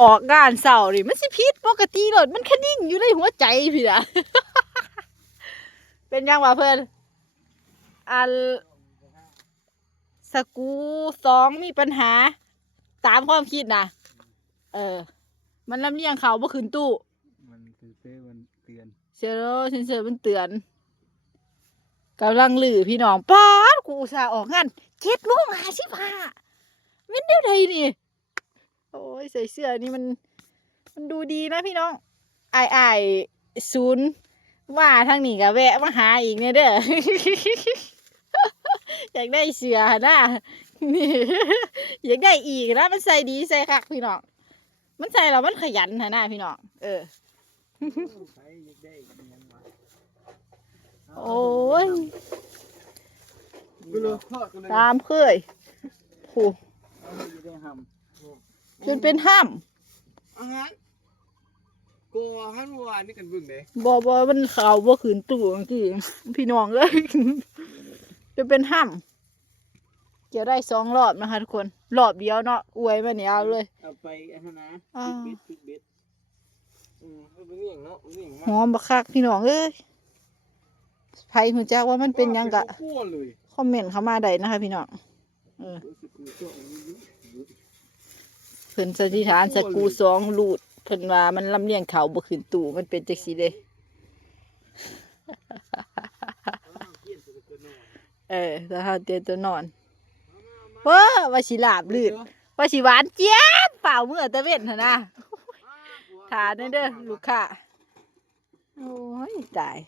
ออกงานเสาร์นี่มันสิผิดปกติเลยมันแค่นิ่งอยู่ในหัวใจพี่นะ เป็นยังวะเพื่อนอันสกูสองมีปัญหาตามความคิดนะมันลำเลียงเขาบ่ขึ้นตู้มันเซอร์มันเตือนเซโร่เซนเซอร์มันเตือนกำลังลือพี่น้องป๊าดกูอุตส่าห์ออกงาน7:55เว้นเดียวใดนี่โอ้ยใส่เสื้อนี่มันดูดีนะพี่น้องไอศูนย์ว่าทางนี้ก็แวะมาหาอีกเนี่ยเด้อ อยากได้เสื้อนะนี่ อยากได้อีกนะมันใส่ดีใส่คักพี่น้องมันใส่แล้วมันขยันนะพี่น้องโอ้ยตามเคยโหจนเป็นห้ามอาหารกูฮันวานนี่กันบึ้งเด้บ่มันข่าวบ่ขืนตู่จริงพี่น้องเลย จะเป็นห้ามเกี่ยวได้2 รอบนะคะทุกคนรอบเดียวเนาะอวยมาเนี่ยเอาเลยเอาไปอันนั้นนะปิดเบ็ดเป็นอย่างเนาะหอมบักคักพี่น้องเอ้ยไผหูจักว่ามันเป็นยังกะคอมเมนต์เข้ามาได้นะคะพี่น้องเพิ่นสันนิษฐานสกู2ลูดเพิ่นว่ามันลำเลียงเขาบ่ขึ้นตู่มันเป็นจังซี่เด้ถ้าเฮาเตียตัวนอนว่าสิลาบลื่นว่าสิหวานเจี๊ยบเปล่ามื้อตะเว้นหั่นนะทานเด้อลูกค้าโอ้ยตาย